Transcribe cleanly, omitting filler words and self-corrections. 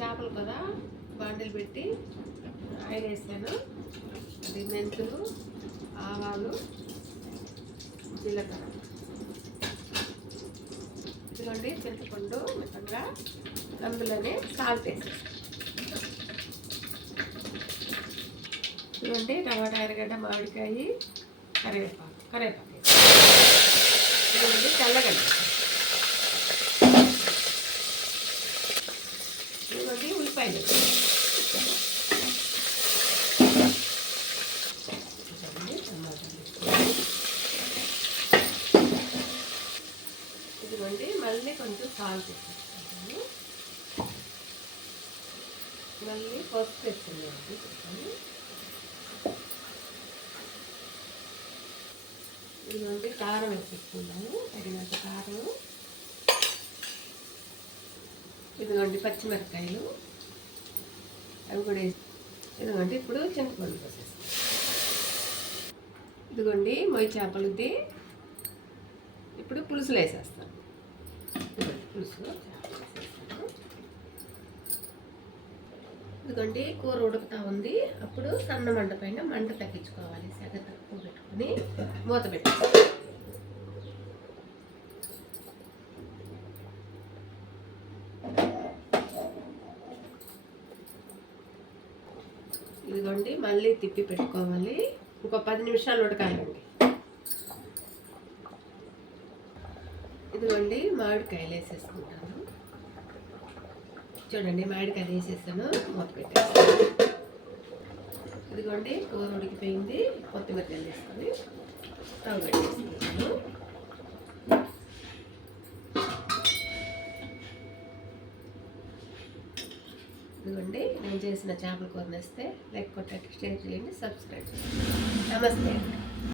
చేపలు కదా బాండిల్ పెట్టి ఆయిల్ వేసాను. అది మెంతులు, ఆవాలు, జీలకర్ర, ఇదిగోండి చింతపండు మితంగా, అందులోనే సాల్ట్ వేసాను. ఇదిగోండి టమాటా, ఎర్రగడ్డ, మామిడికాయ, కరివేపాకు ఇదిగోండి తెల్లగడ్డ, ఇదిగోండి ఉల్లిపాయలు, ఇదిగోండి మళ్ళీ కొంచెం సాల్ట్ వేసుకుంటాను, మళ్ళీ పసుపు వేసుకున్నామండి కొంచెం, ఇదిగోండి కారం వేసుకున్నాము తగినంత కారం, ఇదిగోండి పచ్చిమిరపకాయలు అవి కూడా వేసి, ఇదిగోండి ఇప్పుడు చింతపండు పోసేస్తాం. ఇదిగోండి మొయ్యి చేపలది ఇప్పుడు పులుసులు వేసేస్తాను. పులుసు వేసేస్తాను. ఇదిగోండి కూర ఉడుకుతా ఉంది. అప్పుడు సన్న మంట పైన మంట తగ్గించుకోవాలి. సెగ తక్కువ పెట్టుకొని మూత పెట్టాలి. ఇదిగోండి మళ్ళీ తిప్పి పెట్టుకోవాలి. ఇంకో 10 నిమిషాలు ఉడకాలండి. ఇదిగోండి మామిడికాయలు వేసేసుకుంటాను. చూడండి మామిడికాయలు వేసేసాను, మూత పెట్టేస్తాను. ఇదిగోండి కూర ఉడికిపోయింది. కొత్తిమీర వేసుకొని స్టవ్ పెట్టేసుకుంటాను. ఇదిగోండి నేను చేసిన చేపల కూర వేస్తే లైక్ కొట్టండి, షేర్ చేయండి, సబ్స్క్రైబ్ చేయండి. నమస్తే.